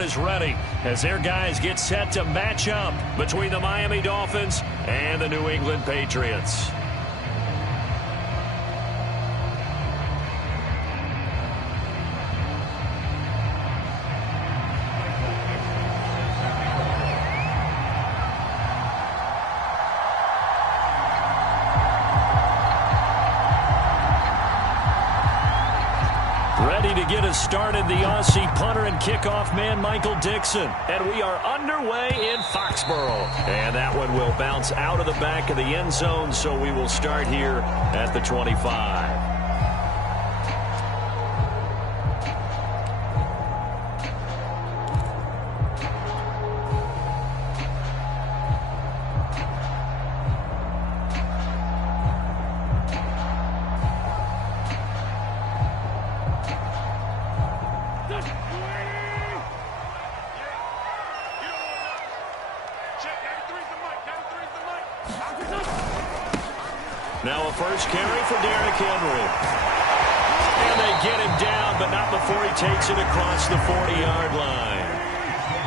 crowd is ready as their guys get set to match up between the Miami Dolphins and the New England Patriots. Ready to get us started, the Aussie punter and kickoff man, Michael Dixon. And we are underway in Foxborough. And that one will bounce out of the back of the end zone, so we will start here at the 25. Now a first carry for Derrick Henry. And they get him down, but not before he takes it across the 40-yard line.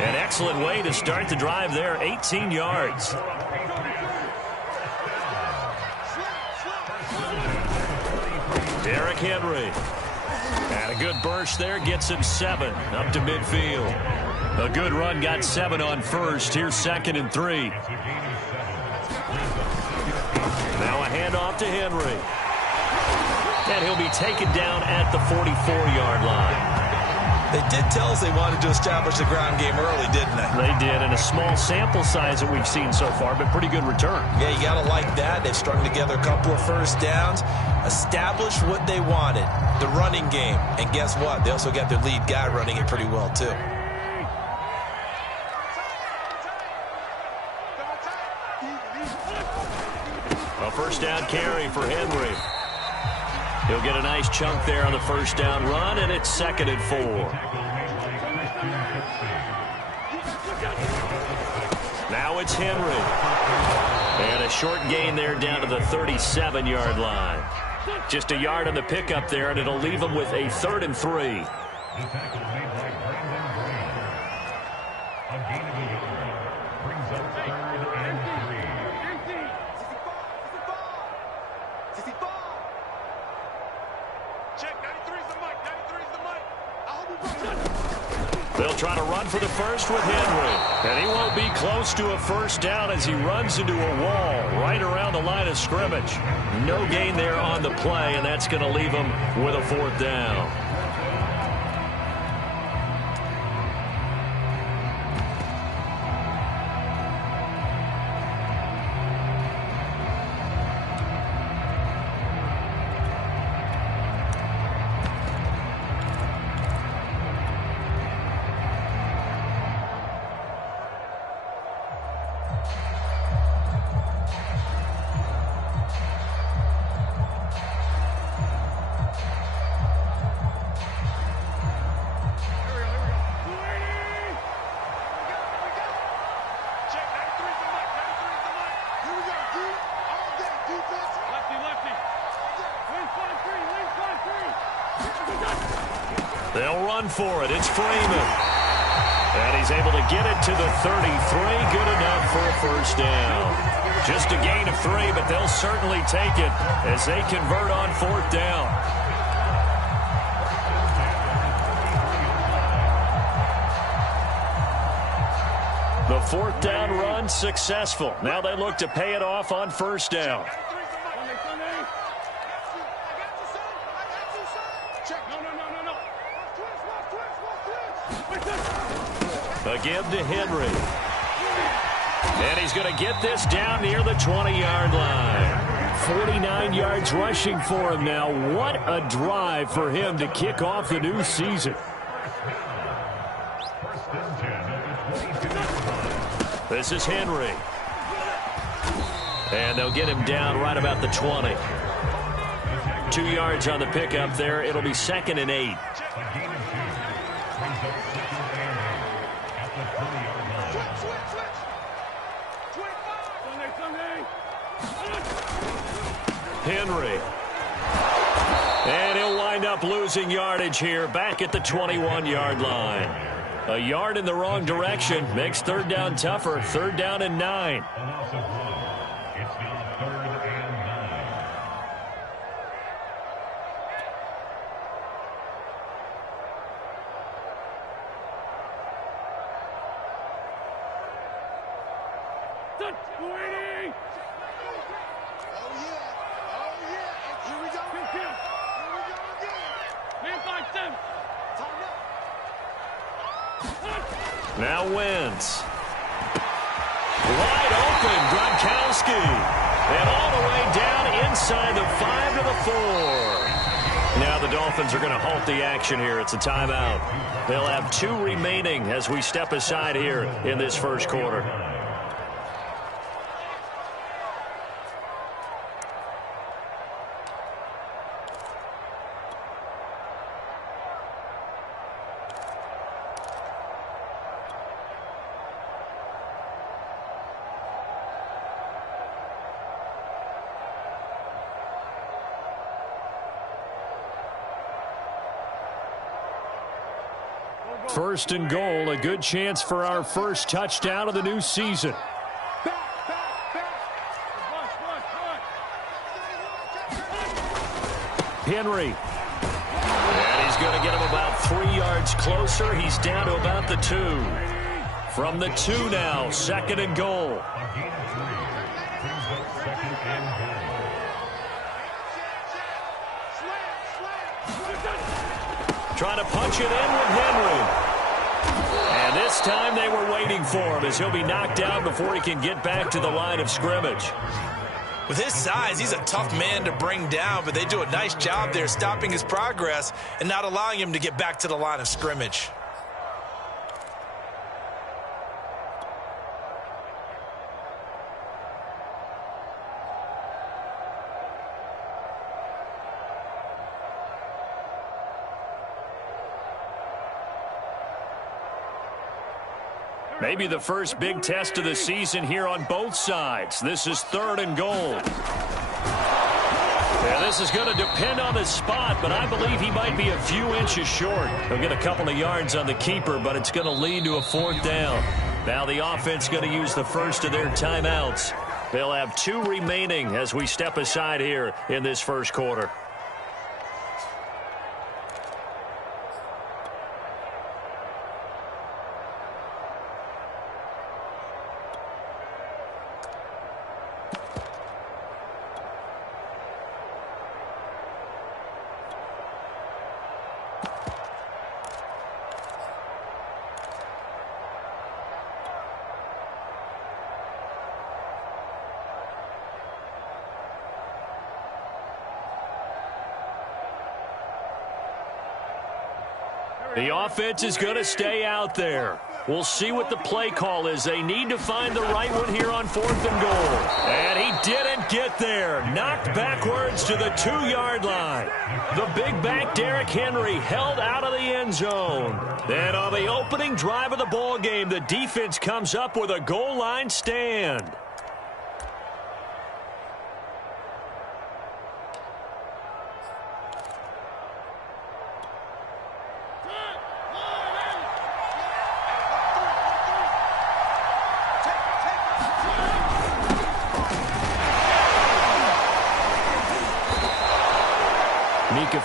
An excellent way to start the drive there, 18 yards. Derrick Henry. And a good burst there, gets him 7 up to midfield. A good run, got 7 on first. Here's 2nd and 3. Now a handoff to Henry. And he'll be taken down at the 44-yard line. They did tell us they wanted to establish the ground game early, didn't they? They did, and a small sample size that we've seen so far, but pretty good return. Yeah, you got to like that. They've strung together a couple of first downs, established what they wanted, the running game. And guess what? They also got their lead guy running it pretty well, too. A first down carry for Henry. He'll get a nice chunk there on the first down run, and it's 2nd and 4. Now it's Henry. And a short gain there down to the 37-yard line. Just a yard on the pickup there, and it'll leave him with a 3rd and 3. They'll try to run for the first with Henry. And he won't be close to a first down as he runs into a wall right around the line of scrimmage. No gain there on the play, and that's going to leave him with a 4th down. They'll run for it. It's Freeman. And he's able to get it to the 33. Good enough for a first down. Just a gain of 3, but they'll certainly take it as they convert on 4th down. The 4th down run successful. Now they look to pay it off on first down. Again to Henry. And he's going to get this down near the 20-yard line. 49 yards rushing for him now. What a drive for him to kick off the new season. This is Henry. And they'll get him down right about the 20. 2 yards on the pickup there. It'll be 2nd and 8. Henry. And he'll wind up losing yardage here back at the 21-yard line. A yard in the wrong direction makes third down tougher. Third down and 9. It's now 3rd and 9. Now Wentz. Wide open, Gronkowski. And all the way down inside the 5 to the 4. Now the Dolphins are going to halt the action here. It's a timeout. They'll have 2 remaining as we step aside here in this first quarter. First and goal, a good chance for our first touchdown of the new season. Henry. And he's going to get him about 3 yards closer. He's down to about the 2. From the 2 now, second and goal. Trying to punch it in with Henry. And this time they were waiting for him as he'll be knocked down before he can get back to the line of scrimmage. With his size, he's a tough man to bring down, but they do a nice job there stopping his progress and not allowing him to get back to the line of scrimmage. Maybe the first big test of the season here on both sides. This is third and goal. Yeah, this is going to depend on his spot, but I believe he might be a few inches short. He'll get a couple of yards on the keeper, but it's going to lead to a 4th down. Now the offense going to use the first of their timeouts. They'll have 2 remaining as we step aside here in this first quarter. The offense is going to stay out there. We'll see what the play call is. They need to find the right one here on 4th and goal. And he didn't get there. Knocked backwards to the 2-yard line. The big back Derrick Henry held out of the end zone. Then on the opening drive of the ball game, the defense comes up with a goal line stand.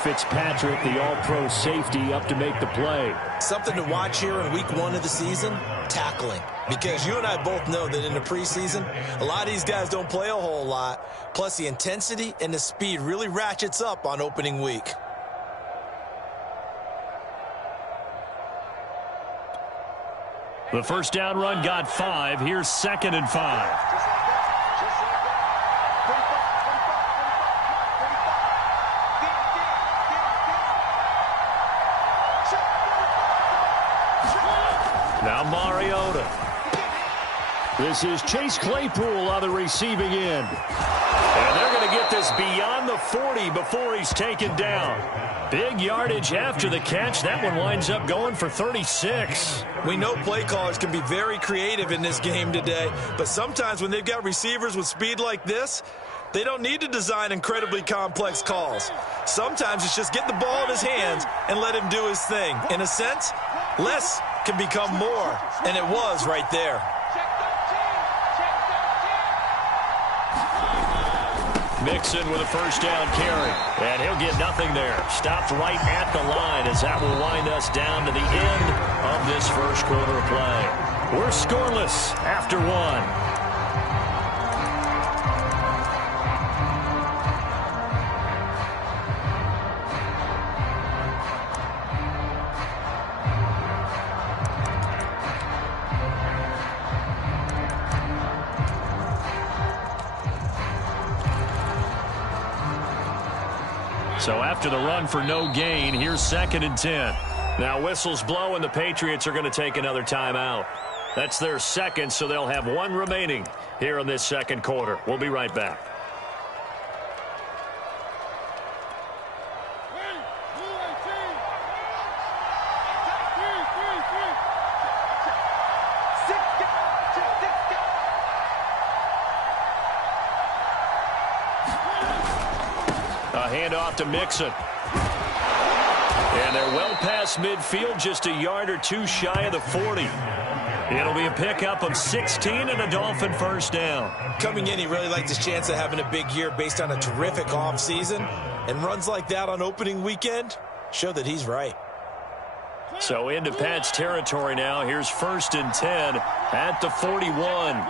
Fitzpatrick, the all-pro safety, up to make the play. Something to watch here in week 1 of the season, tackling. Because you and I both know that in the preseason, a lot of these guys don't play a whole lot. Plus, the intensity and the speed really ratchets up on opening week. The first down run got 5. Here's 2nd and 5. Now Mariota. This is Chase Claypool on the receiving end. And they're going to get this beyond the 40 before he's taken down. Big yardage after the catch. That one winds up going for 36. We know play callers can be very creative in this game today, but sometimes when they've got receivers with speed like this, they don't need to design incredibly complex calls. Sometimes it's just get the ball in his hands and let him do his thing. In a sense, less can become more, and it was right there. Mixon with a first down carry, and he'll get nothing there. Stopped right at the line as that will wind us down to the end of this first quarter of play. We're scoreless after one. So after the run for no gain, here's 2nd and 10. Now whistles blow and the Patriots are going to take another timeout. That's their second, so they'll have one remaining here in this second quarter. We'll be right back. Handoff to Mixon. And they're well past midfield, just a yard or two shy of the 40. It'll be a pickup of 16 and a Dolphin first down. Coming in, he really liked his chance of having a big year based on a terrific offseason. And runs like that on opening weekend show that he's right. So into Pat's territory now. Here's 1st and 10 at the 41.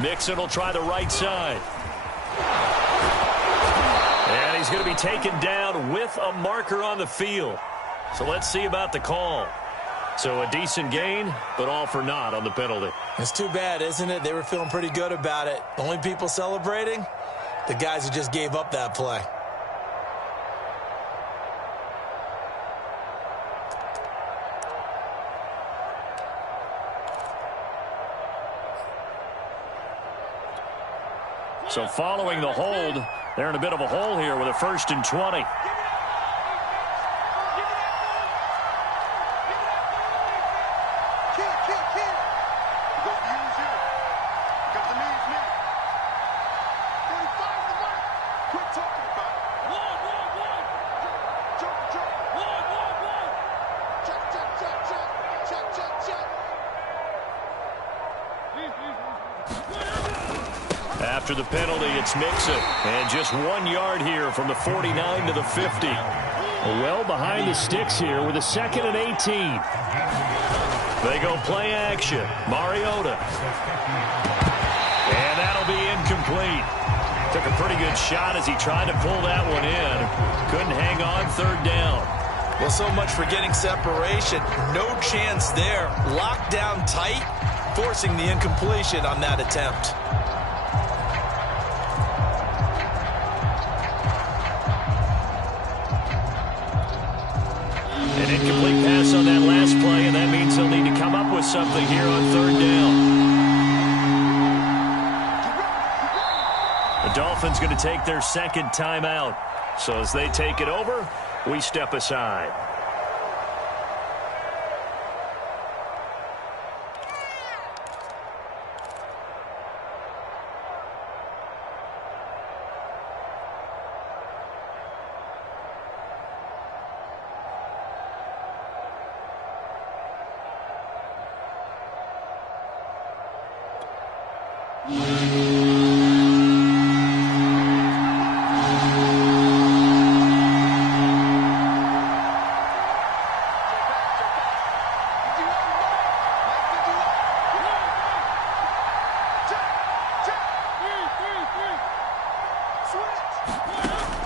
Mixon will try the right side. And he's going to be taken down with a marker on the field. So let's see about the call. So a decent gain, but all for naught on the penalty. It's too bad, isn't it? They were feeling pretty good about it. Only people celebrating, the guys who just gave up that play. So following the hold, they're in a bit of a hole here with a 1st and 20. After the penalty, it's Mixon. And just 1 yard here from the 49 to the 50. Well behind the sticks here with a 2nd and 18. They go play action. Mariota. And that'll be incomplete. Took a pretty good shot as he tried to pull that one in. Couldn't hang on 3rd down. Well, so much for getting separation. No chance there. Locked down tight, forcing the incompletion on that attempt. An incomplete pass on that last play, and that means he'll need to come up with something here on 3rd down. The Dolphins going to take their 2nd timeout. So as they take it over, we step aside.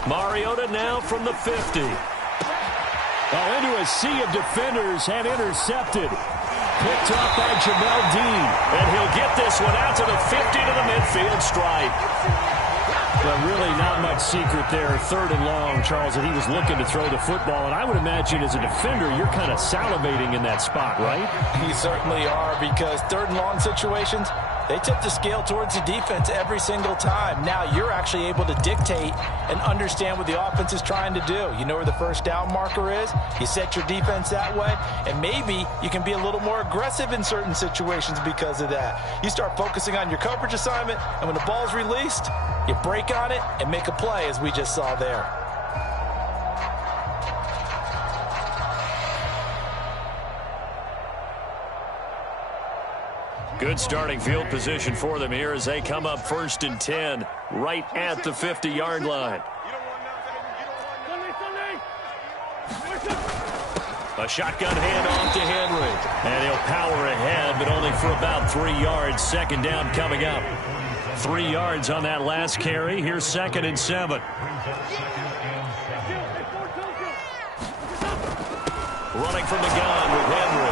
Mariota now from the 50. Oh, into a sea of defenders and intercepted. Picked off by Jamel Dean. And he'll get this one out to the 50 to the midfield stripe. But really not much secret there. 3rd and long, Charles, that he was looking to throw the football. And I would imagine as a defender, you're kind of salivating in that spot, right? You certainly are, because 3rd and long situations, They took the scale towards the defense every single time. Now you're actually able to dictate and understand what the offense is trying to do. You know where the first down marker is. You set your defense that way, and maybe you can be a little more aggressive in certain situations because of that. You start focusing on your coverage assignment, and when the ball's released, you break on it and make a play, as we just saw there. Good starting field position for them here as they come up 1st and 10 right at the 50-yard line. A shotgun handoff to Henry. And he'll power ahead, but only for about 3 yards. 2nd down coming up. 3 yards on that last carry. Here's 2nd and 7. Running from the gun with Henry.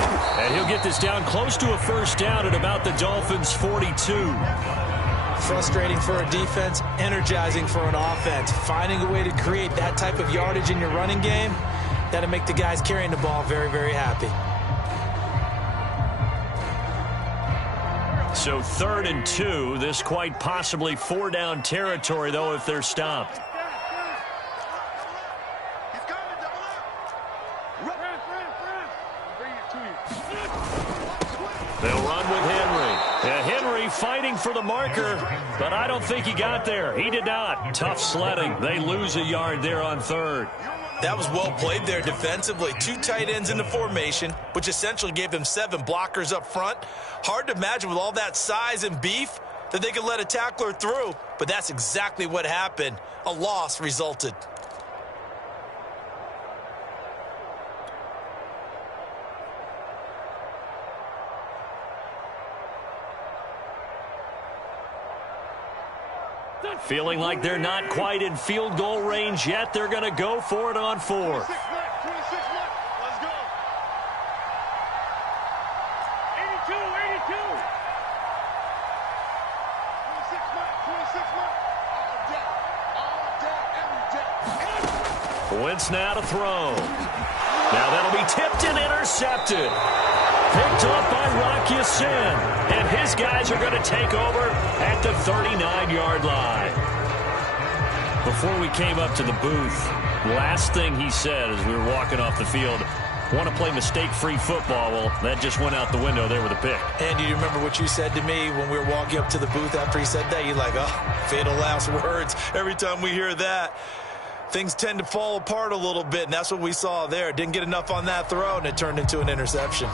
And he'll get this down close to a 1st down at about the Dolphins' 42. Frustrating for a defense, energizing for an offense. Finding a way to create that type of yardage in your running game, that'll make the guys carrying the ball very, very happy. So 3rd and 2. This quite possibly 4-down territory, though, if they're stopped. They'll run with Henry. Henry fighting for the marker, but I don't think he got there. He did not. Tough sledding. They lose a yard there on 3rd. That was well played there defensively. 2 tight ends in the formation, which essentially gave them 7 blockers up front. Hard to imagine with all that size and beef that they could let a tackler through, but that's exactly what happened. A loss resulted. Feeling like they're not quite in field goal range yet. They're going to go for it on 4th. Let's go. 82. 26 all day, Wentz now to throw. Now that'll be tipped and intercepted. Picked up by Rocky Sin. And his guys are going to take over at the 39-yard line. Before we came up to the booth, last thing he said as we were walking off the field, want to play mistake-free football. Well, that just went out the window there with a pick. And do you remember what you said to me when we were walking up to the booth after he said that? You're like, oh, fatal last words. Every time we hear that, things tend to fall apart a little bit, and that's what we saw there. Didn't get enough on that throw, and it turned into an interception.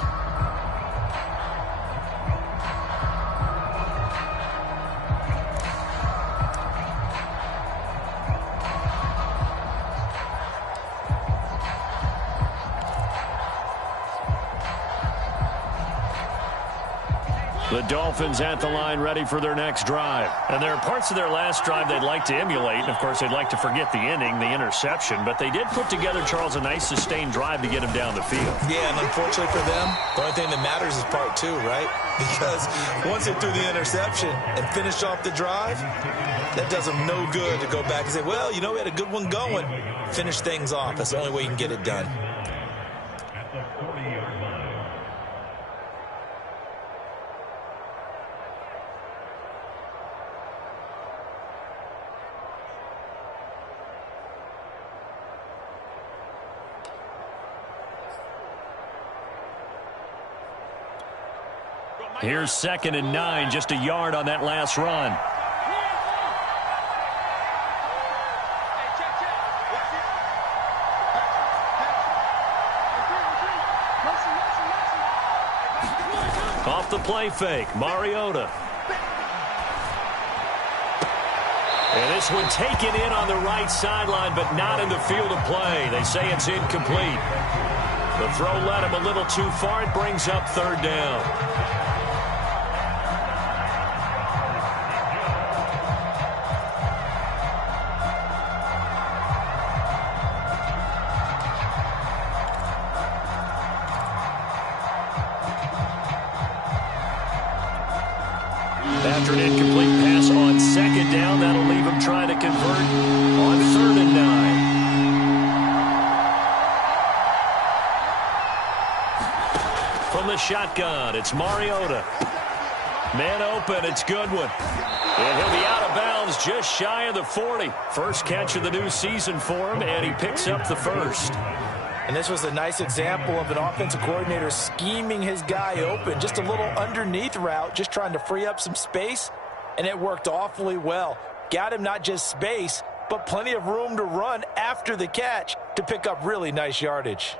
The Dolphins at the line ready for their next drive. And there are parts of their last drive they'd like to emulate. And, of course, they'd like to forget the ending, the interception. But they did put together, Charles, a nice sustained drive to get him down the field. Yeah, and unfortunately for them, the only thing that matters is part 2, right? Because once they threw the interception and finished off the drive, that does them no good to go back and say, well, you know, we had a good one going. Finish things off. That's the only way you can get it done. At the 40-yard line. Here's 2nd and 9, just a yard on that last run. Off the play fake, Mariota. And this one taken in on the right sideline, but not in the field of play. They say it's incomplete. The throw led him a little too far. It brings up 3rd down. After an incomplete pass on 2nd down, that'll leave him trying to convert on 3rd and 9. From the shotgun, it's Mariota. Man open, it's Goodwin. And he'll be out of bounds just shy of the 40. First catch of the new season for him, and he picks up the first. And this was a nice example of an offensive coordinator scheming his guy open. Just a little underneath route, just trying to free up some space, and it worked awfully well. Got him not just space, but plenty of room to run after the catch to pick up really nice yardage.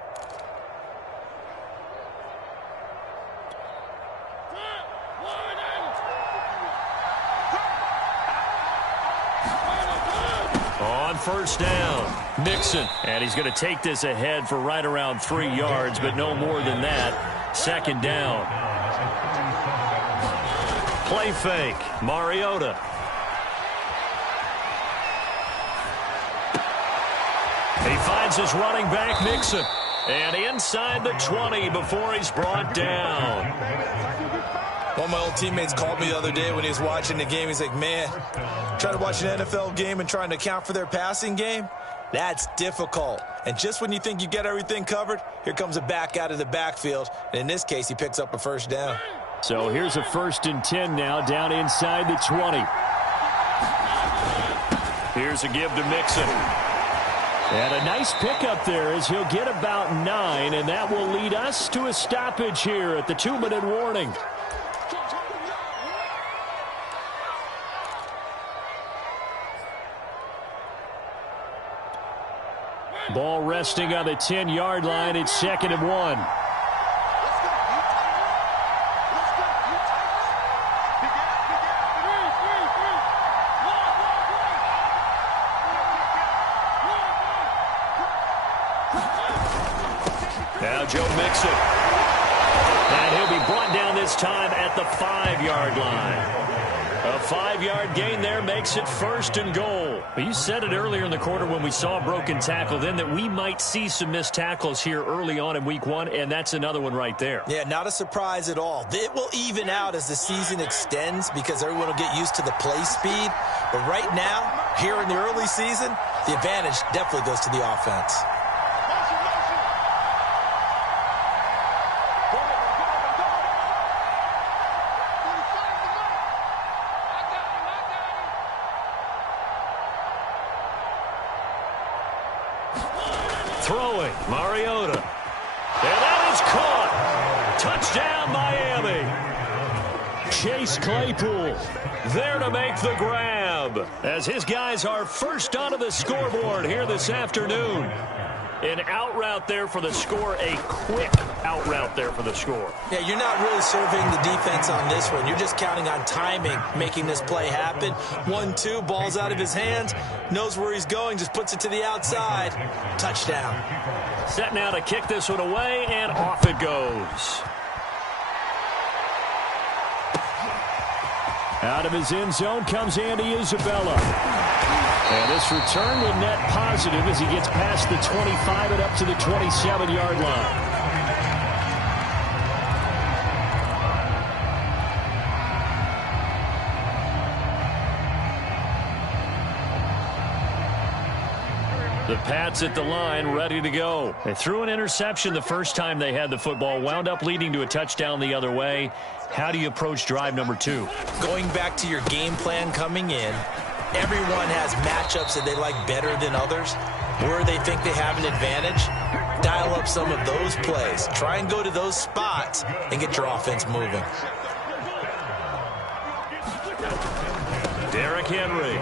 On first down, Mixon. And he's going to take this ahead for right around 3 yards, but no more than that. Second down. Play fake, Mariota. He finds his running back, Mixon. And inside the 20 before he's brought down. One of my old teammates called me the other day when he was watching the game. He's like, man, trying to watch an NFL game and trying to account for their passing game, that's difficult. And just when you think you get everything covered, here comes a back out of the backfield. And in this case, he picks up a first down. So here's a 1st and 10 now, down inside the 20. Here's a give to Mixon. And a nice pickup there as he'll get about 9, and that will lead us to a stoppage here at the 2-minute warning. Ball resting on the 10-yard line. It's 2nd and 1. Now Joe Mixon. And he'll be brought down this time at the 5-yard line. A 5-yard gain there makes it 1st and goal. But you said it earlier in the quarter when we saw a broken tackle then that we might see some missed tackles here early on in week 1, and that's another one right there. Yeah, not a surprise at all. It will even out as the season extends because everyone will get used to the play speed. But right now, here in the early season, the advantage definitely goes to the offense. Throwing, Mariota. And that is caught. Touchdown, Miami. Chase Claypool There to make the grab as his guys are first onto the scoreboard here this afternoon. An out route there for the score, a quick out route there for the score. Yeah, you're not really surveying the defense on this one. You're just counting on timing, making this play happen. 1-2, ball's out of his hands, knows where he's going, just puts it to the outside. Touchdown. Set now to kick this one away, and off it goes. out of his end zone comes Andy Isabella. And this return will net positive as he gets past the 25 and up to the 27-yard line. The Pats at the line, ready to go. They threw an interception the first time they had the football, wound up leading to a touchdown the other way. How do you approach drive number 2? Going back to your game plan coming in, everyone has matchups that they like better than others. Where they think they have an advantage, dial up some of those plays. Try and go to those spots and get your offense moving. Derrick Henry.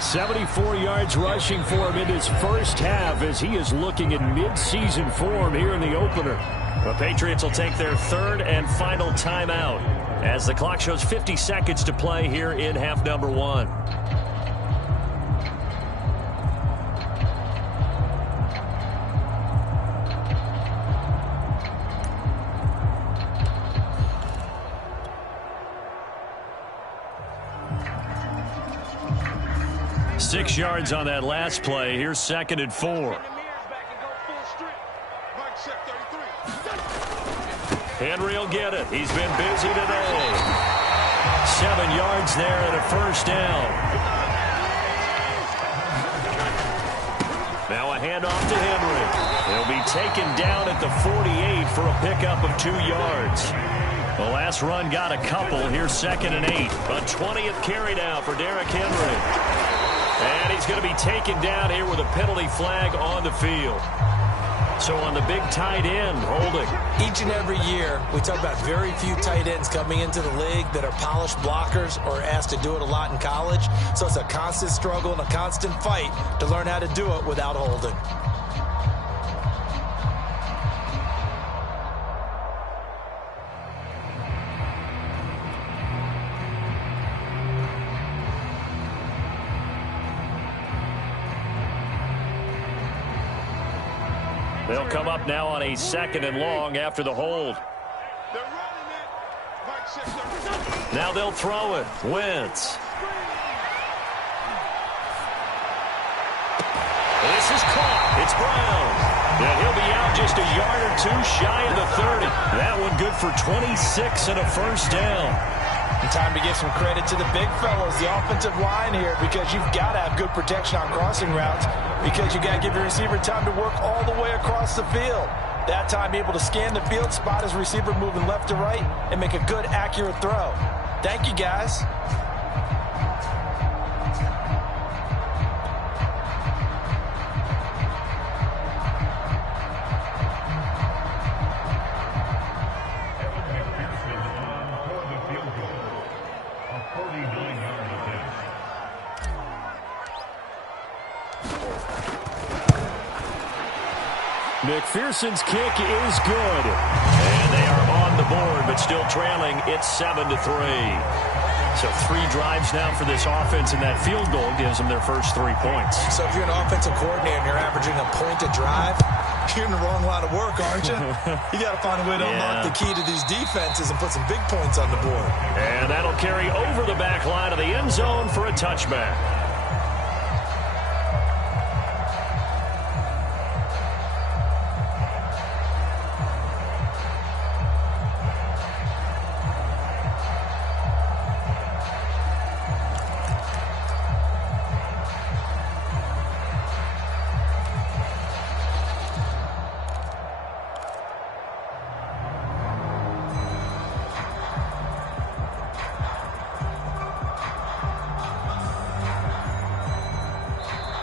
74 yards rushing for him in his first half as he is looking in mid-season form here in the opener. The Patriots will take their third and final timeout as the clock shows 50 seconds to play here in half number 1. Six yards on that last play. Here's 2nd and 4. Henry will get it. He's been busy today. 7 yards there and a first down. Now a handoff to Henry. He'll be taken down at the 48 for a pickup of 2 yards. The last run got a couple. Here's 2nd and 8. A 20th carry now for Derrick Henry. And he's going to be taken down here with a penalty flag on the field. So on the big tight end, holding. Each and every year, we talk about very few tight ends coming into the league that are polished blockers or asked to do it a lot in college. So it's a constant struggle and a constant fight to learn how to do it without holding. They'll come up now on a 2nd and long after the hold. Now they'll throw it. Wentz. This is caught. It's Brown. And he'll be out just a yard or two shy of the 30. That one good for 26 and a first down. And time to give some credit to the big fellows, the offensive line here, because you've got to have good protection on crossing routes, because you got to give your receiver time to work all the way across the field. That time able to scan the field, spot his receiver moving left to right, and make a good, accurate throw. Thank you, guys. McPherson's kick is good. And they are on the board, but still trailing. It's 7-3. So 3 drives now for this offense, and that field goal gives them their first 3 points. So if you're an offensive coordinator and you're averaging a point a drive, you're in the wrong line of work, aren't you? You got to find a way to unlock the key to these defenses and put some big points on the board. And that'll carry over the back line of the end zone for a touchback.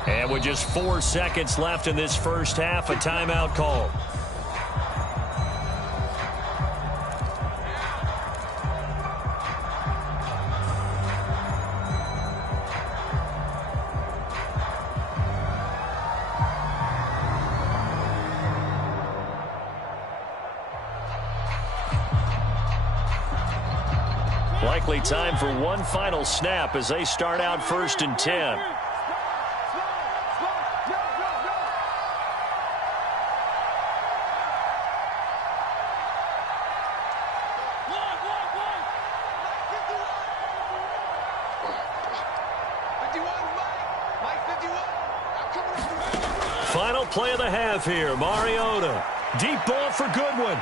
And with just 4 seconds left in this first half, a timeout call. Likely time for one final snap as they start out 1st and 10. Final play of the half here. Mariota. Deep ball for Goodwin.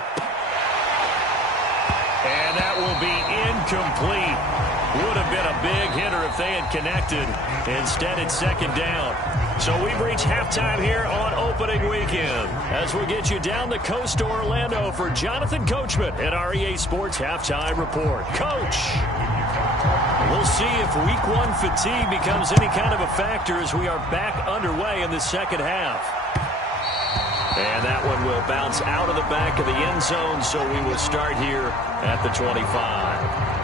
And that will be incomplete. Would have been a big hitter if they had connected. Instead, it's 2nd down. So we've reached halftime here on opening weekend. As we'll get you down the coast to Orlando for Jonathan Coachman at our EA Sports Halftime Report. Coach, we'll see if Week 1 fatigue becomes any kind of a factor as we are back underway in the second half. And that one will bounce out of the back of the end zone, so we will start here at the 25.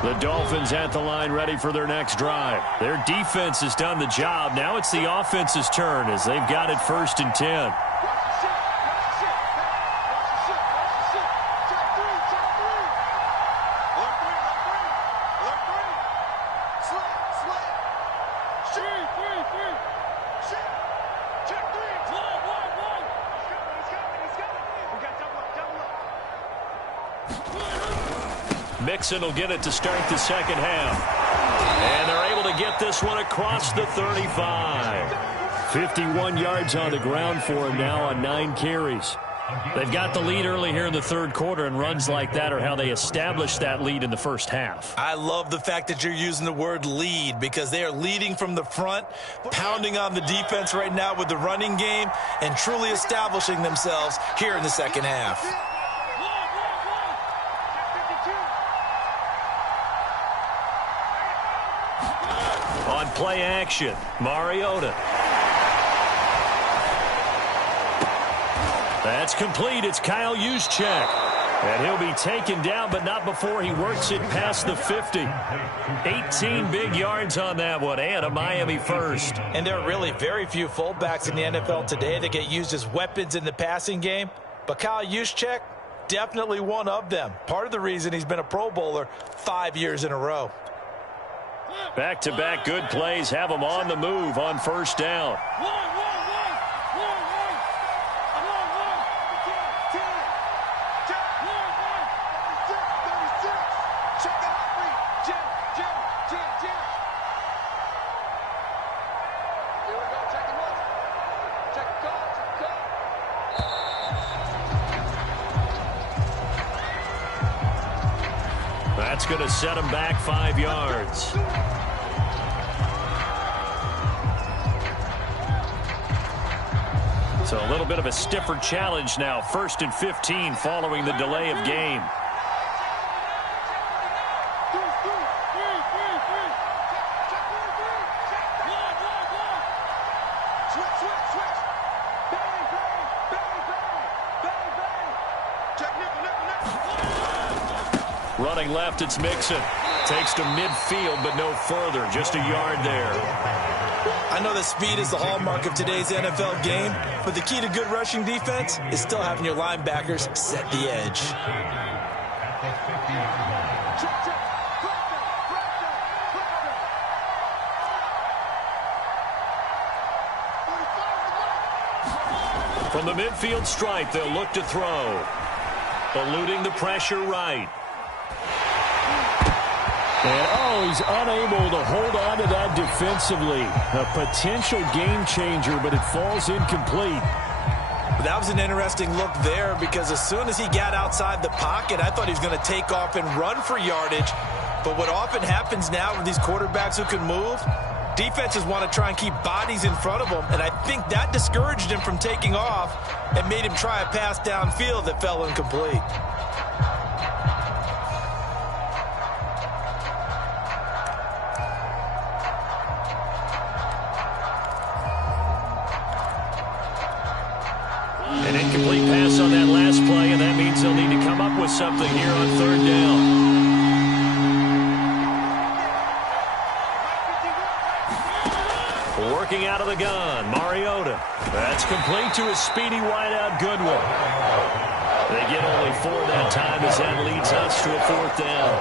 The Dolphins at the line ready for their next drive. Their defense has done the job. Now it's the offense's turn as they've got it 1st and 10. Mixon will get it to start the second half. And they're able to get this one across the 35. 51 yards on the ground for him now on 9 carries. They've got the lead early here in the third quarter, and runs like that are how they established that lead in the first half. I love the fact that you're using the word lead, because they are leading from the front, pounding on the defense right now with the running game, and truly establishing themselves here in the second half. On play action, Mariota. That's complete. It's Kyle Juszczyk. And he'll be taken down, but not before he works it past the 50. 18 big yards on that one, and a Miami first. And there are really very few fullbacks in the NFL today that get used as weapons in the passing game. But Kyle Juszczyk, definitely one of them. Part of the reason he's been a Pro Bowler 5 years in a row. Back-to-back good plays have him on the move on first down. That's going to set him back 5 yards. So a little bit of a stiffer challenge now. 1st and 15 following the delay of game. Running left, it's Mixon. Takes to midfield, but no further. Just a yard there. I know that speed is the hallmark of today's NFL game, but the key to good rushing defense is still having your linebackers set the edge. From the midfield stripe, they'll look to throw. Eluding the pressure right. And, he's unable to hold on to that defensively. A potential game changer, but it falls incomplete. That was an interesting look there, because as soon as he got outside the pocket, I thought he was going to take off and run for yardage. But what often happens now with these quarterbacks who can move, defenses want to try and keep bodies in front of them, and I think that discouraged him from taking off and made him try a pass downfield that fell incomplete. An incomplete pass on that last play, and that means they'll need to come up with something here on third down. Working out of the gun, Mariota. That's complete to his speedy wideout, Goodwin. They get only 4 that time, as that leads us to a 4th down.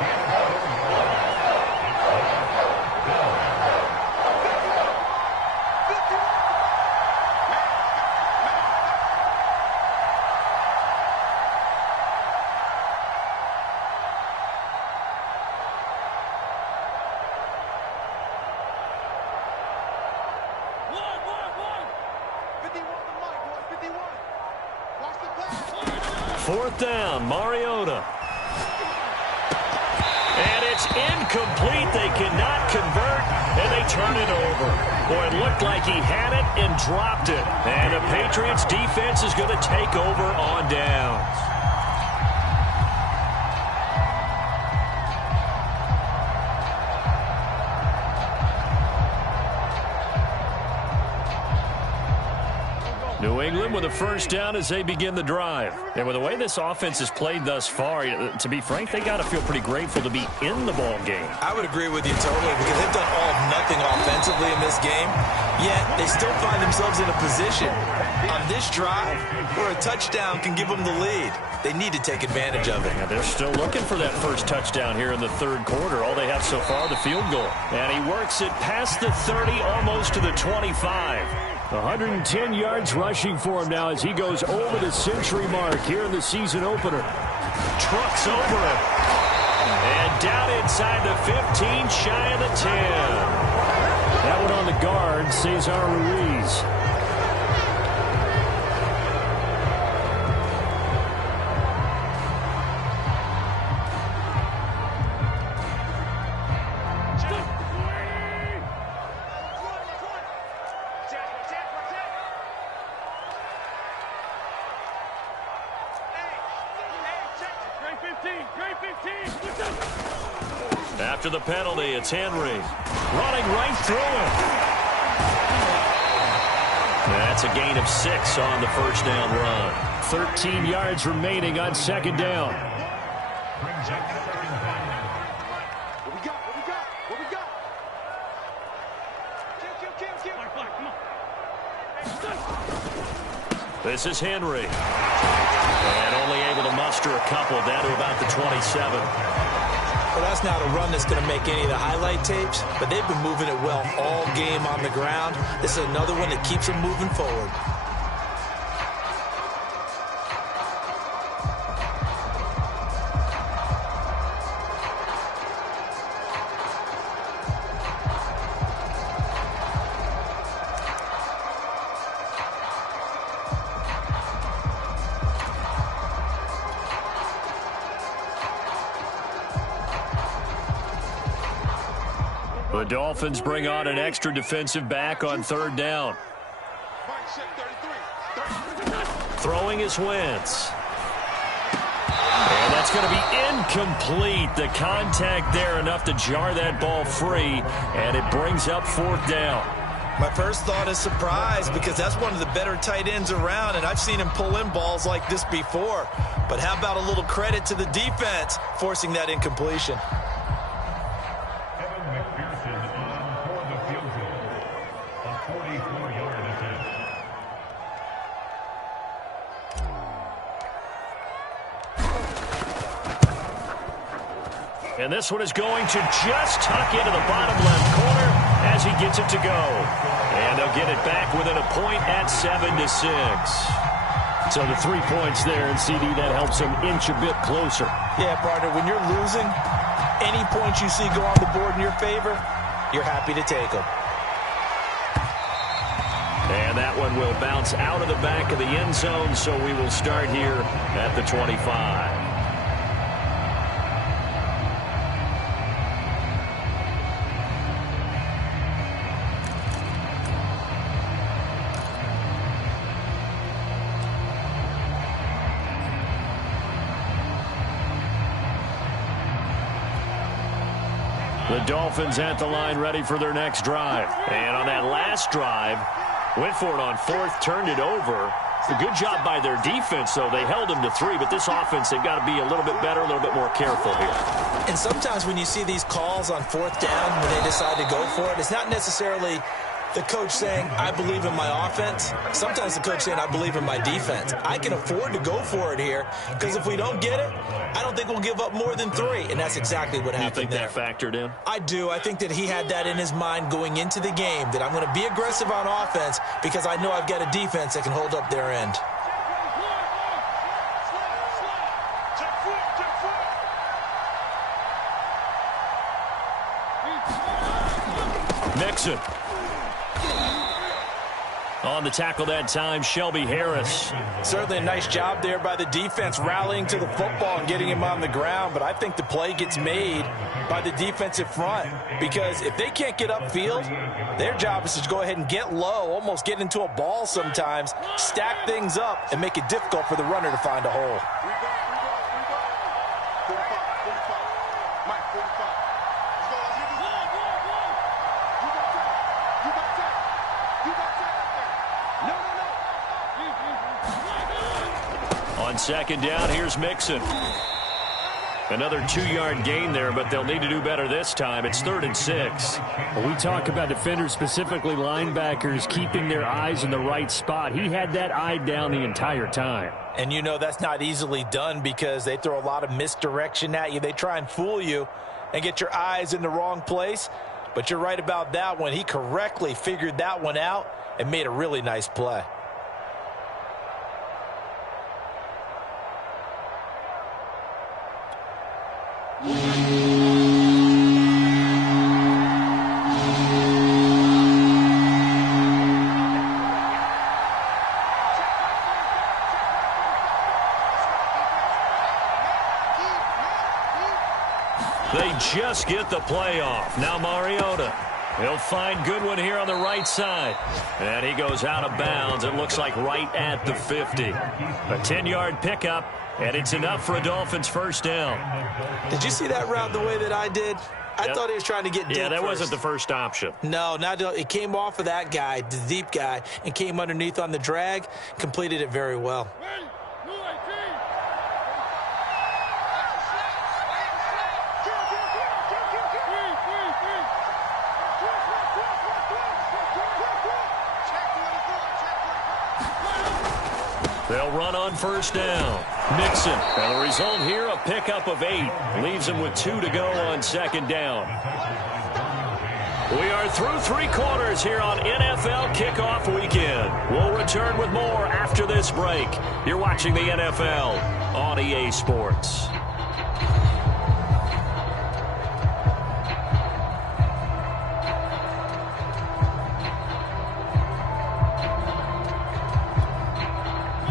Fourth down, Mariota. And it's incomplete. They cannot convert, and they turn it over. Boy, it looked like he had it and dropped it. And the Patriots defense is going to take over on downs. New England with a first down as they begin the drive. And with the way this offense has played thus far, to be frank, they got to feel pretty grateful to be in the ball game. I would agree with you totally, because they've done all of nothing offensively in this game, yet they still find themselves in a position on this drive where a touchdown can give them the lead. They need to take advantage of it. Yeah, they're still looking for that first touchdown here in the third quarter. All they have so far, the field goal. And he works it past the 30, almost to the 25. 110 yards rushing for him now as he goes over the century mark here in the season opener. Trucks over him. And down inside the 15, shy of the 10. That one on the guard, Cesar Ruiz. After the penalty, it's Henry. Running right through him. That's a gain of 6 on the first down run. 13 yards remaining on second down. This is Henry. And only able to muster a couple down to about the 27. Well, that's not a run that's going to make any of the highlight tapes, but they've been moving it well all game on the ground. This is another one that keeps them moving forward. The Dolphins bring on an extra defensive back on third down. Throwing is Wentz. And that's going to be incomplete. The contact there enough to jar that ball free, and it brings up fourth down. My first thought is surprise because that's one of the better tight ends around, and I've seen him pull in balls like this before. But how about a little credit to the defense forcing that incompletion? And this one is going to just tuck into the bottom left corner as he gets it to go. And they'll get it back within a point at 7-6. So the 3 points there, and CD, that helps them inch a bit closer. Yeah, partner, when you're losing, any points you see go on the board in your favor, you're happy to take them. And that one will bounce out of the back of the end zone, so we will start here at the 25. The Dolphins at the line ready for their next drive. And on that last drive, went for it on fourth, turned it over. A good job by their defense, though. They held them to 3, but this offense, they've got to be a little bit better, a little bit more careful here. And sometimes when you see these calls on fourth down, when they decide to go for it, it's not necessarily the coach saying, I believe in my offense. Sometimes the coach saying, I believe in my defense. I can afford to go for it here because if we don't get it, I don't think we'll give up more than 3. And that's exactly what happened there. You think that factored in? I do. I think that he had that in his mind going into the game, that I'm going to be aggressive on offense because I know I've got a defense that can hold up their end. Mixon. On the tackle that time, Shelby Harris. Certainly a nice job there by the defense rallying to the football and getting him on the ground, but I think the play gets made by the defensive front because if they can't get upfield, their job is to go ahead and get low, almost get into a ball sometimes, stack things up, and make it difficult for the runner to find a hole. On second down, here's Mixon. Another 2-yard gain there, but they'll need to do better this time. It's 3rd and 6. Well, we talk about defenders, specifically linebackers, keeping their eyes in the right spot. He had that eye down the entire time. And you know that's not easily done because they throw a lot of misdirection at you. They try and fool you and get your eyes in the wrong place. But you're right about that one. He correctly figured that one out and made a really nice play. They just get the play off. Now Mariota. He'll find Goodwin here on the right side. And he goes out of bounds. It looks like right at the 50. A 10-yard pickup. And it's enough for a Dolphins first down. Did you see that route the way that I did? I thought he was trying to get deep. Yeah, that first. wasn't the first option. No, it came off of that guy, the deep guy, and came underneath on the drag, completed it very well. They'll run on first down. Mixon. And the result here, a pickup of 8. Leaves him with 2 to go on second down. We are through 3 quarters here on NFL Kickoff Weekend. We'll return with more after this break. You're watching the NFL on EA Sports.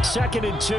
Second and 2.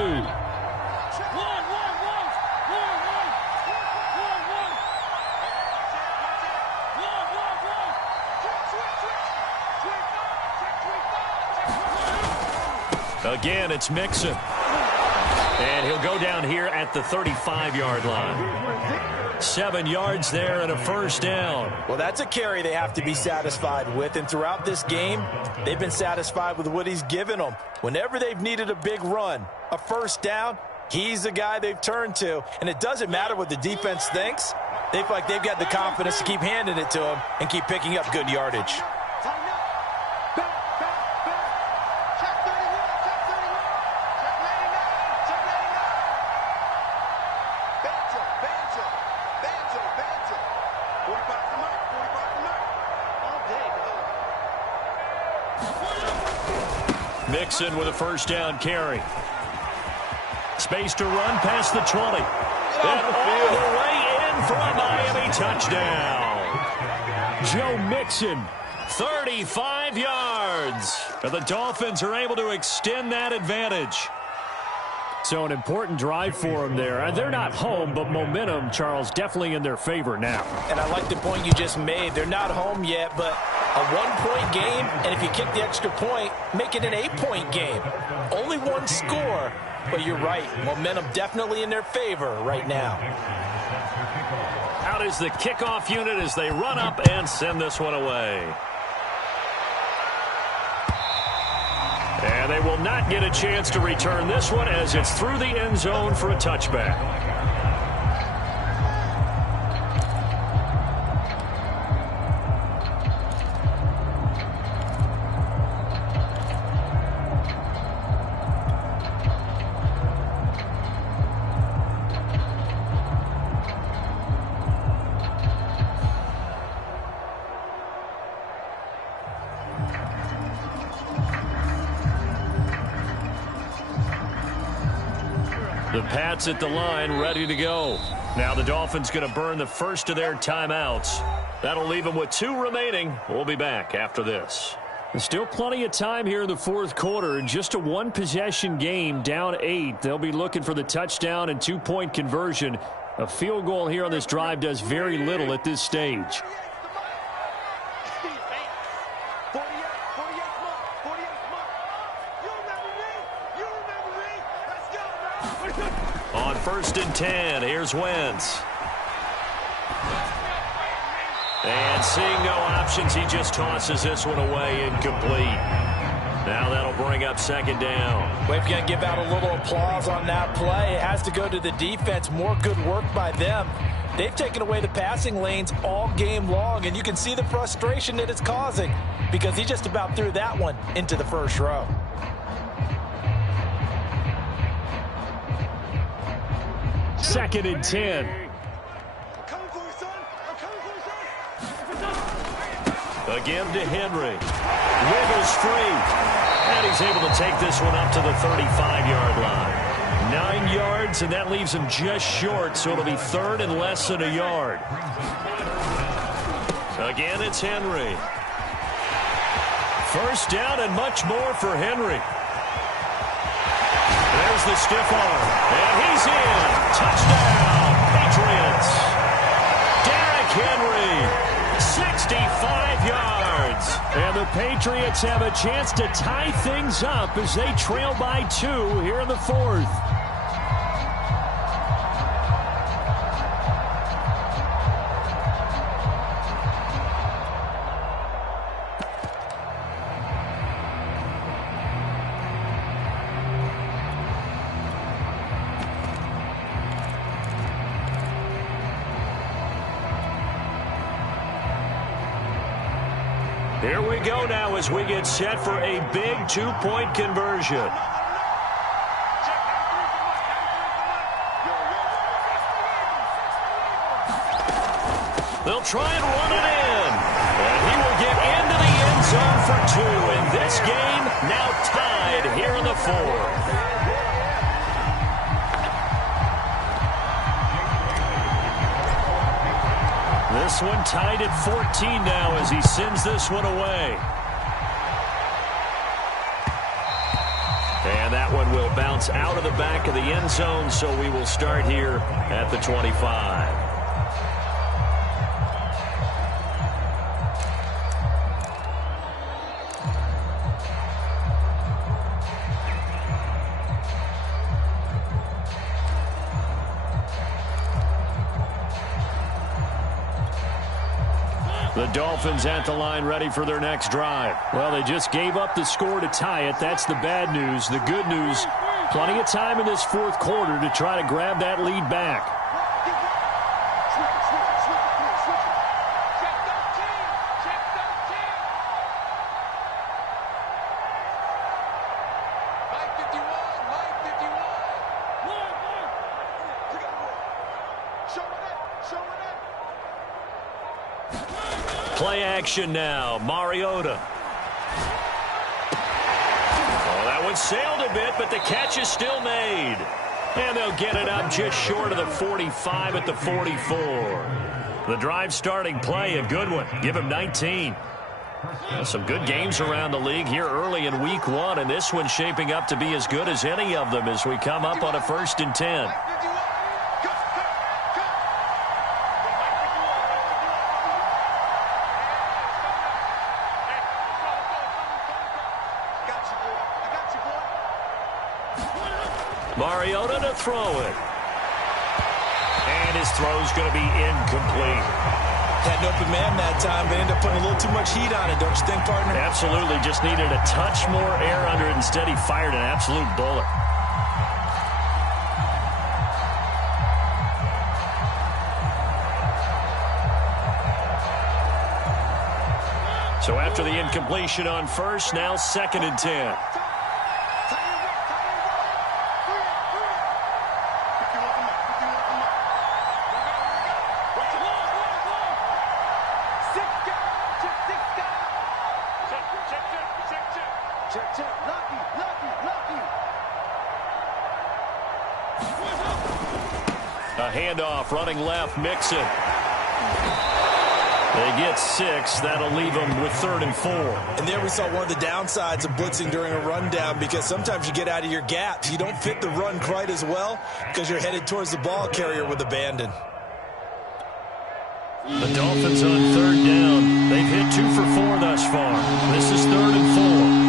Again, it's Mixon. And he'll go down here at the 35-yard line. 7 yards there and a first down. Well, that's a carry they have to be satisfied with. And throughout this game, they've been satisfied with what he's given them. Whenever they've needed a big run, a first down, he's the guy they've turned to. And it doesn't matter what the defense thinks. They feel like they've got the confidence to keep handing it to him and keep picking up good yardage. Mixon with a first down carry. Space to run past the 20. And all the way in for a Miami touchdown. Joe Mixon, 35 yards. And the Dolphins are able to extend that advantage. So an important drive for them there. They're not home, but momentum, Charles, definitely in their favor now. And I like the point you just made. They're not home yet, but a 1-point game, and if you kick the extra point, make it an 8-point game. Only one score, but you're right. Momentum definitely in their favor right now. Out is the kickoff unit as they run up and send this one away. And they will not get a chance to return this one as it's through the end zone for a touchback. The Pats at the line, ready to go. Now the Dolphins going to burn the first of their timeouts. That'll leave them with 2 remaining. We'll be back after this. There's still plenty of time here in the fourth quarter. Just a 1-possession game, down 8. They'll be looking for the touchdown and 2-point conversion. A field goal here on this drive does very little at this stage. On 1st and 10, here's Wentz. And seeing no options, he just tosses this one away, incomplete. Now that'll bring up second down. We've got to give out a little applause on that play. It has to go to the defense. More good work by them. They've taken away the passing lanes all game long, and you can see the frustration that it's causing because he just about threw that one into the first row. Second and 10. Again to Henry. Wiggles free. And he's able to take this one up to the 35-yard line. 9 yards, and that leaves him just short, so it'll be 3rd and less than a yard. Again, it's Henry. First down and much more for Henry. There's the stiff arm, and he's in. Touchdown, Patriots. Derrick Henry, 65 yards. And the Patriots have a chance to tie things up as they trail by 2 here in the fourth. Here we go now as we get set for a big two-point conversion. They'll try and run it in. And he will get into the end zone for two. And this game now tied here in the fourth. This one tied at 14 now as he sends this one away. And that one will bounce out of the back of the end zone, so we will start here at the 25. The Dolphins at the line ready for their next drive. Well, they just gave up the score to tie it. That's the bad news. The good news, plenty of time in this fourth quarter to try to grab that lead back. Play action now. Mariota. Oh, that one sailed a bit, but the catch is still made. And they'll get it up just short of the 45 at the 44. The drive starting play, a good one. Give him 19. Some good games around the league here early in week one, and this one's shaping up to be as good as any of them as we come up on a 1st and 10. Mariota to throw it. And his throw's going to be incomplete. Had an open man that time, but ended up putting a little too much heat on it, don't you think, partner? Absolutely. Just needed a touch more air under it. Instead, he fired an absolute bullet. So after the incompletion on first, now 2nd and 10. A handoff, running left, Mixon. They get 6. That'll leave them with 3rd and 4. And there we saw one of the downsides of blitzing during a rundown, because sometimes you get out of your gaps. You don't fit the run quite as well because you're headed towards the ball carrier with abandon. The Dolphins on 3rd down. They've hit 2 for 4 thus far. This is 3rd and 4.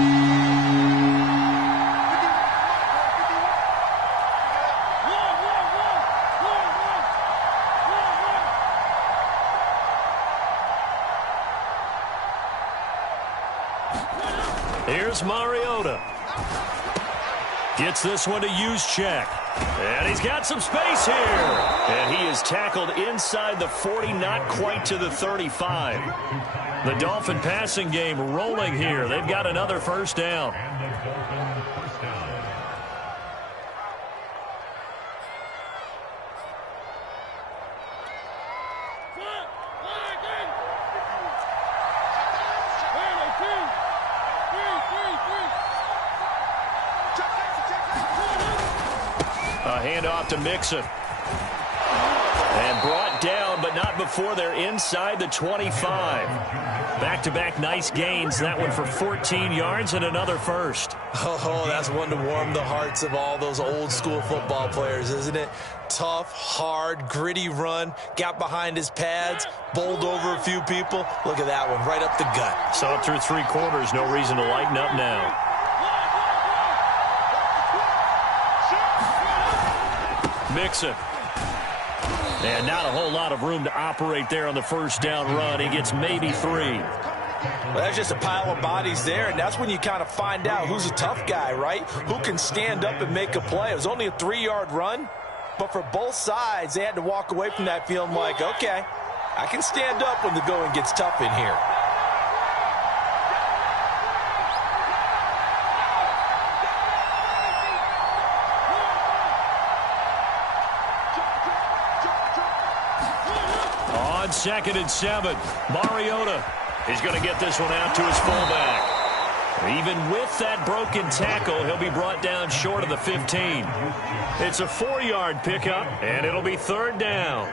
Here's Mariota. Gets this one to Juszczyk. And he's got some space here. And he is tackled inside the 40, not quite to the 35. The Dolphin passing game rolling here. They've got another 1st down. A handoff to Mixon. And brought down, but not before they're inside the 25. Back-to-back nice gains. That one for 14 yards and another 1st. Oh, that's one to warm the hearts of all those old-school football players, isn't it? Tough, hard, gritty run. Got behind his pads, bowled over a few people. Look at that one, right up the gut. Saw it through 3 quarters. No reason to lighten up now. Mixon. And not a whole lot of room to operate there on the 1st down run. He gets maybe 3. Well, that's just a pile of bodies there, and that's when you kind of find out who's a tough guy, right? Who can stand up and make a play. It was only a 3-yard run, but for both sides, they had to walk away from that feeling like, okay, I can stand up when the going gets tough in here. on 2nd and 7. Mariota is going to get this one out to his fullback. Even with that broken tackle, he'll be brought down short of the 15. It's a 4-yard pickup, and it'll be 3rd down.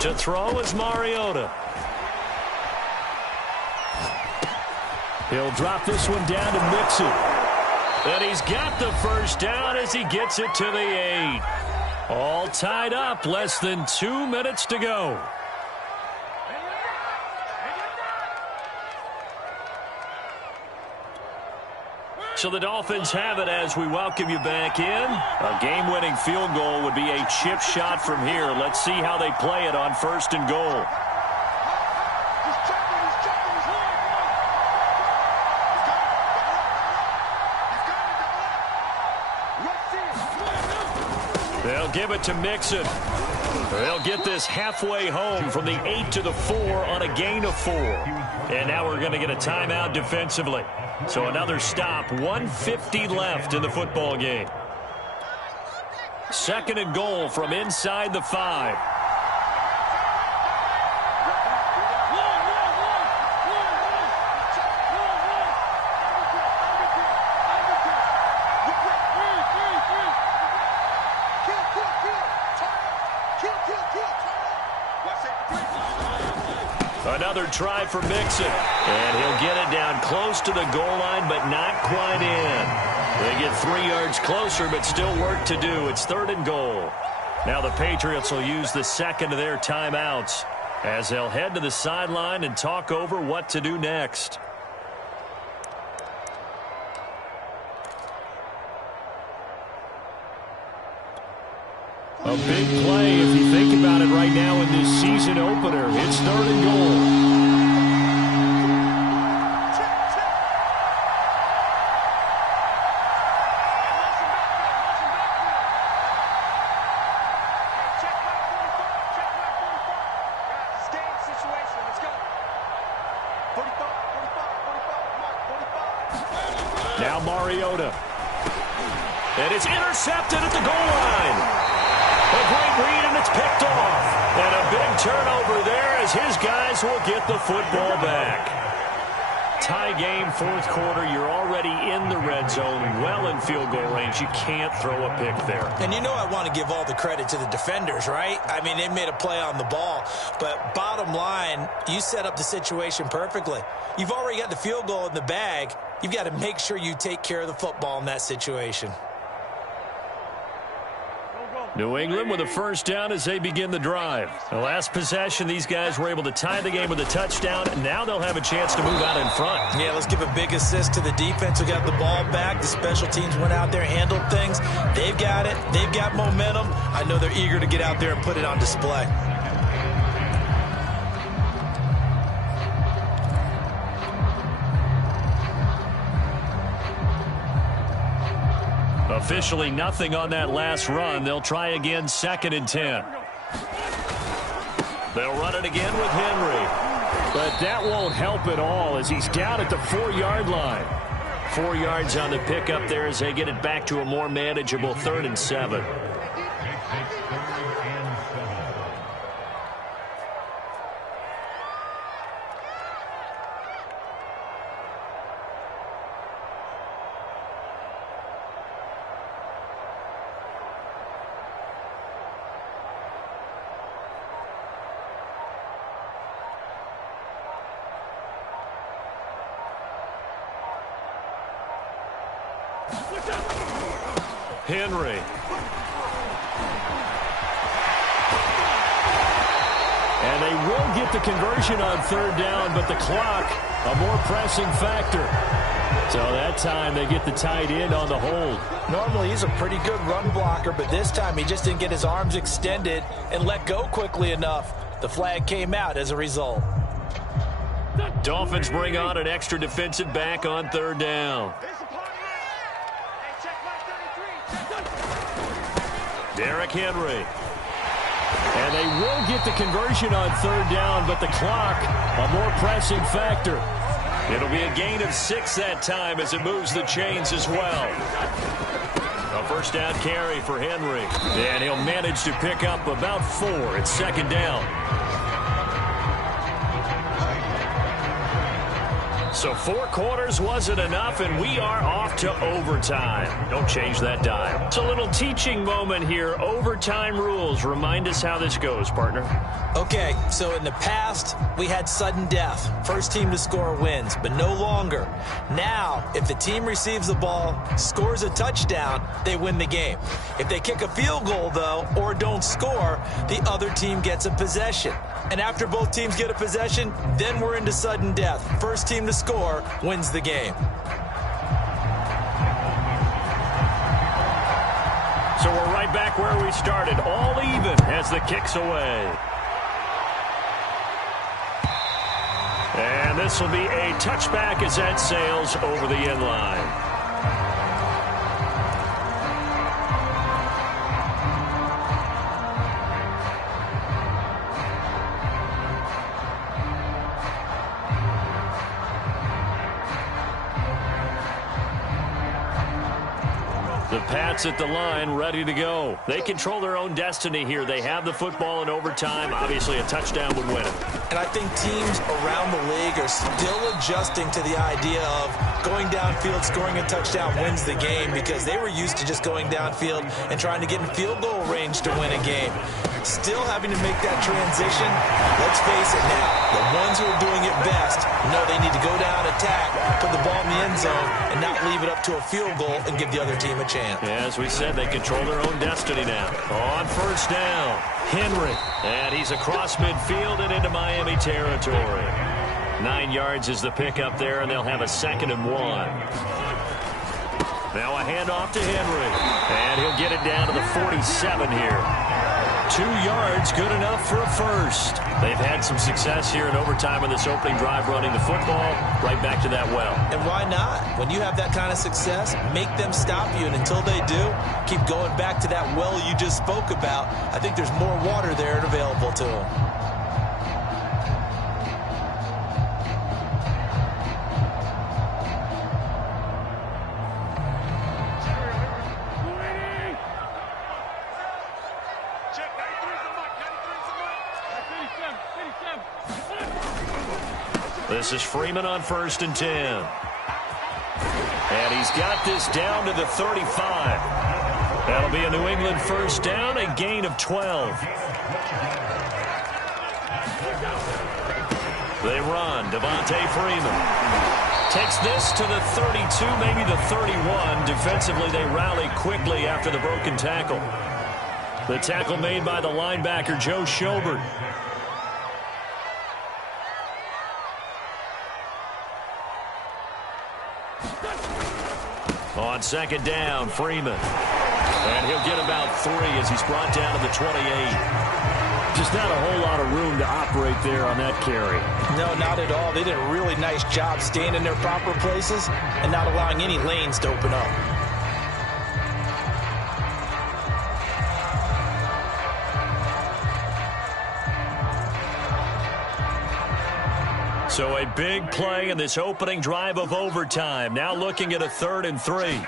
To throw is Mariota. He'll drop this one down to Mixon. And he's got the first down as he gets it to the 8. All tied up, less than 2 minutes to go. So the Dolphins have it as we welcome you back in. A game-winning field goal would be a chip shot from here. Let's see how they play it on 1st and goal. They'll give it to Mixon. They'll get this halfway home from the 8 to the 4 on a gain of 4. And now we're going to get a timeout defensively. So another stop, 1:50 left in the football game. 2nd and goal from inside the 5. Another try for Mixon. And he'll get it down close to the goal line, but not quite in. They get 3 yards closer, but still work to do. It's 3rd and goal. Now the Patriots will use the 2nd of their timeouts as they'll head to the sideline and talk over what to do next. A big play if you think about it right now in this season opener. It's 3rd and goal. Now Mariota. And it's intercepted at the goal line. A great read, and it's picked off. And a big turnover there as his guys will get the football back. Tie game, 4th quarter. You're already in the red zone, well in field goal range. You can't throw a pick there. And you know I want to give all the credit to the defenders, right? I mean, they made a play on the ball. But bottom line, you set up the situation perfectly. You've already got the field goal in the bag. You've got to make sure you take care of the football in that situation. New England with a first down as they begin the drive. The last possession, these guys were able to tie the game with a touchdown. Now they'll have a chance to move out in front. Yeah, let's give a big assist to the defense who got the ball back. The special teams went out there, handled things. They've got it. They've got momentum. I know they're eager to get out there and put it on display. Officially nothing on that last run. They'll try again, 2nd and 10. They'll run it again with Henry. But that won't help at all as he's down at the 4-yard line. 4 yards on the pickup there as they get it back to a more manageable 3rd and 7. Henry. And they will get the conversion on 3rd down, but the clock, a more pressing factor. So that time they get the tight end on the hold. Normally he's a pretty good run blocker, but this time he just didn't get his arms extended and let go quickly enough. The flag came out as a result. Dolphins bring on an extra defensive back on third down. Derrick Henry. And they will get the conversion on third down, but the clock, a more pressing factor. It'll be a gain of 6 that time as it moves the chains as well. A first down carry for Henry. And he'll manage to pick up about 4. It's second down. So 4 quarters wasn't enough, and we are off to overtime. Don't change that dial. It's a little teaching moment here. Overtime rules. Remind us how this goes, partner. Okay, so in the past, we had sudden death. First team to score wins, but no longer. Now, if the team receives the ball, scores a touchdown, they win the game. If they kick a field goal, though, or don't score, the other team gets a possession. And after both teams get a possession, then we're into sudden death. First team to score wins the game. So we're right back where we started, all even as the kick's away. And this will be a touchback as that sails over the end line. The Pats at the line, ready to go. They control their own destiny here. They have the football in overtime. Obviously, a touchdown would win it. And I think teams around the league are still adjusting to the idea of going downfield, scoring a touchdown wins the game, because they were used to just going downfield and trying to get in field goal range to win a game. Still having to make that transition. Let's face it now, the ones who are doing it best know they need to go down, attack, put the ball in the end zone, and not leave it up to a field goal and give the other team a chance. Yeah, as we said, they control their own destiny now. On first down, Henry. And he's across midfield and into Miami territory. 9 yards is the pickup there, and they'll have a 2nd and 1. Now a handoff to Henry. And he'll get it down to the 47 here. 2 yards, good enough for a first. They've had some success here in overtime in this opening drive running the football. Right back to that well. And why not? When you have that kind of success, make them stop you. And until they do, keep going back to that well you just spoke about. I think there's more water there and available to them. This is Freeman on 1st and 10. And he's got this down to the 35. That'll be a New England first down, a gain of 12. They run. Devontae Freeman takes this to the 32, maybe the 31. Defensively, they rally quickly after the broken tackle. The tackle made by the linebacker, Joe Schobert. On 2nd down, Freeman. And he'll get about 3 as he's brought down to the 28. Just not a whole lot of room to operate there on that carry. No, not at all. They did a really nice job staying in their proper places and not allowing any lanes to open up. So a big play in this opening drive of overtime. Now looking at a 3rd and 3.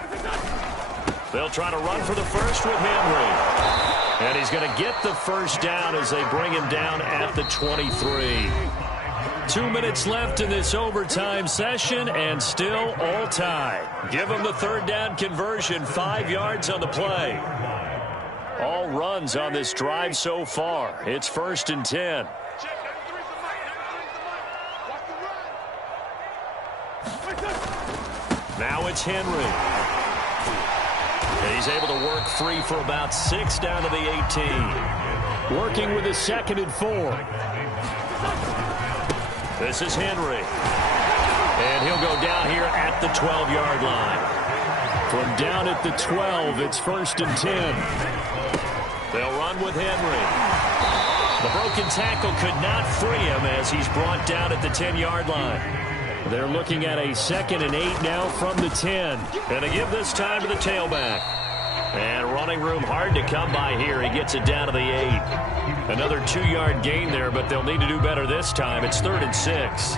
They'll try to run for the first with Henry. And he's going to get the first down as they bring him down at the 23. 2 minutes left in this overtime session and still all tied. Give them the 3rd down conversion, 5 yards on the play. All runs on this drive so far. It's 1st and 10. Now it's Henry. He's able to work free for about 6 down to the 18. Working with his 2nd and 4. This is Henry. And he'll go down here at the 12-yard line. From down at the 12, it's 1st and 10. They'll run with Henry. The broken tackle could not free him as he's brought down at the 10-yard line. They're looking at a 2nd and 8 now from the 10. And they give this time to the tailback. And running room hard to come by here. He gets it down to the 8. Another 2-yard gain there, but they'll need to do better this time. It's 3rd and 6.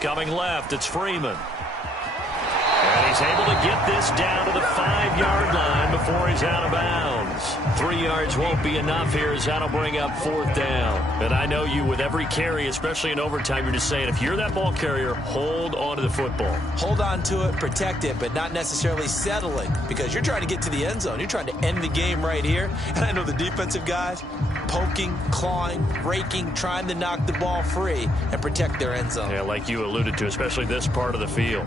Coming left, it's Freeman. And he's able to get this down to the 5-yard line before he's out of bounds. 3 yards won't be enough here as that'll bring up 4th down. And I know you, with every carry, especially in overtime, you're just saying, if you're that ball carrier, hold on to the football. Hold on to it, protect it, but not necessarily settling, because you're trying to get to the end zone. You're trying to end the game right here. And I know the defensive guys, poking, clawing, raking, trying to knock the ball free and protect their end zone. Yeah, like you alluded to, especially this part of the field.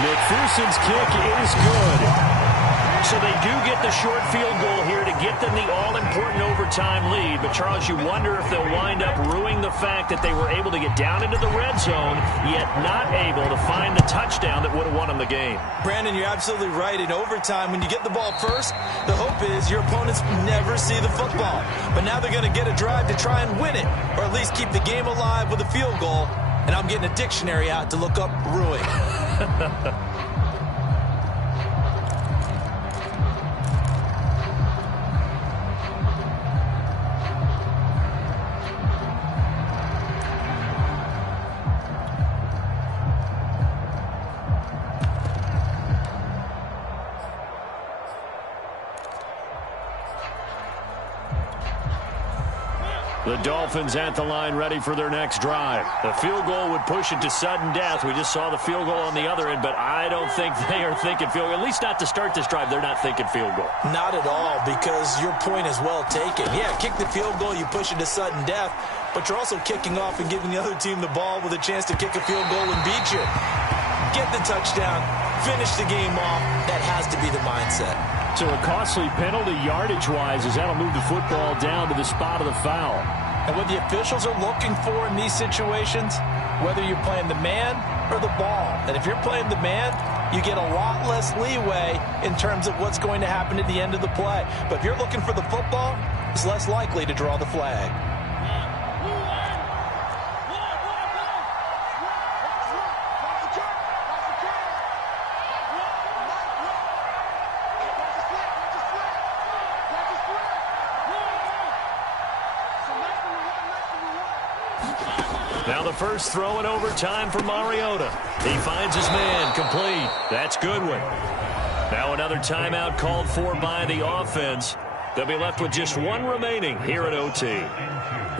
McPherson's kick is good. So they do get the short field goal here to get them the all-important overtime lead. But, Charles, you wonder if they'll wind up ruining the fact that they were able to get down into the red zone, yet not able to find the touchdown that would have won them the game. Brandon, you're absolutely right. In overtime, when you get the ball first, the hope is your opponents never see the football. But now they're going to get a drive to try and win it, or at least keep the game alive with a field goal. And I'm getting a dictionary out to look up ruin. The Dolphins at the line, ready for their next drive. The field goal would push it to sudden death. We just saw the field goal on the other end, but I don't think they are thinking field goal. At least not to start this drive. They're not thinking field goal. Not at all, because your point is well taken. Yeah, kick the field goal, you push it to sudden death, but you're also kicking off and giving the other team the ball with a chance to kick a field goal and beat you. Get the touchdown, finish the game off. That has to be the mindset. So a costly penalty yardage-wise as that'll move the football down to the spot of the foul. And what the officials are looking for in these situations, whether you're playing the man or the ball. And if you're playing the man, you get a lot less leeway in terms of what's going to happen at the end of the play. But if you're looking for the football, it's less likely to draw the flag. Now the first throw in overtime for Mariota. He finds his man, complete. That's Goodwin. Now another timeout called for by the offense. They'll be left with just one remaining here at OT.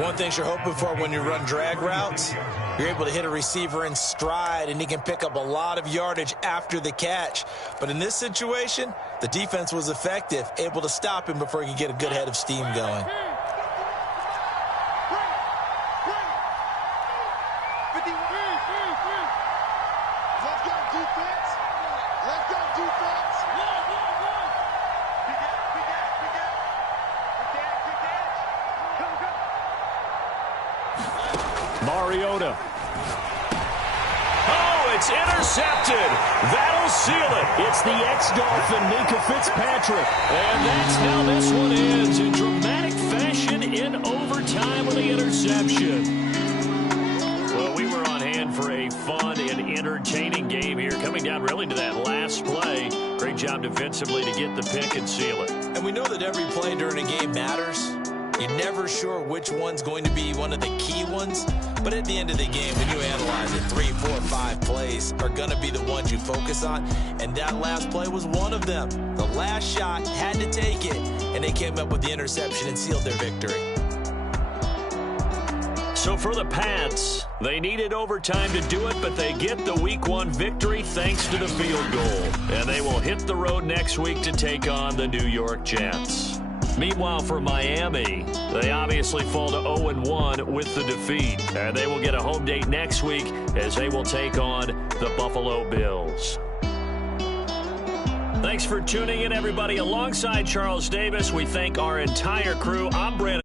One thing you're hoping for when you run drag routes, you're able to hit a receiver in stride, and he can pick up a lot of yardage after the catch. But in this situation, the defense was effective, able to stop him before he could get a good head of steam going. Mariota. Oh, it's intercepted. That'll seal it. It's the ex-Dolphin, Minka Fitzpatrick. And that's how this one ends in dramatic fashion in overtime with the interception. Well, we were on hand for a fun and entertaining game here, coming down really to that last play. Great job defensively to get the pick and seal it. And we know that every play during a game matters. You're never sure which one's going to be one of the key ones, but at the end of the game, when you analyze it, 3, 4, 5 plays are going to be the ones you focus on, and that last play was one of them. The last shot had to take it, and they came up with the interception and sealed their victory. So for the Pats, they needed overtime to do it, but they get the Week 1 victory thanks to the field goal. And they will hit the road next week to take on the New York Jets. Meanwhile, for Miami, they obviously fall to 0-1 with the defeat. And they will get a home date next week as they will take on the Buffalo Bills. Thanks for tuning in, everybody. Alongside Charles Davis, we thank our entire crew. I'm Brandon.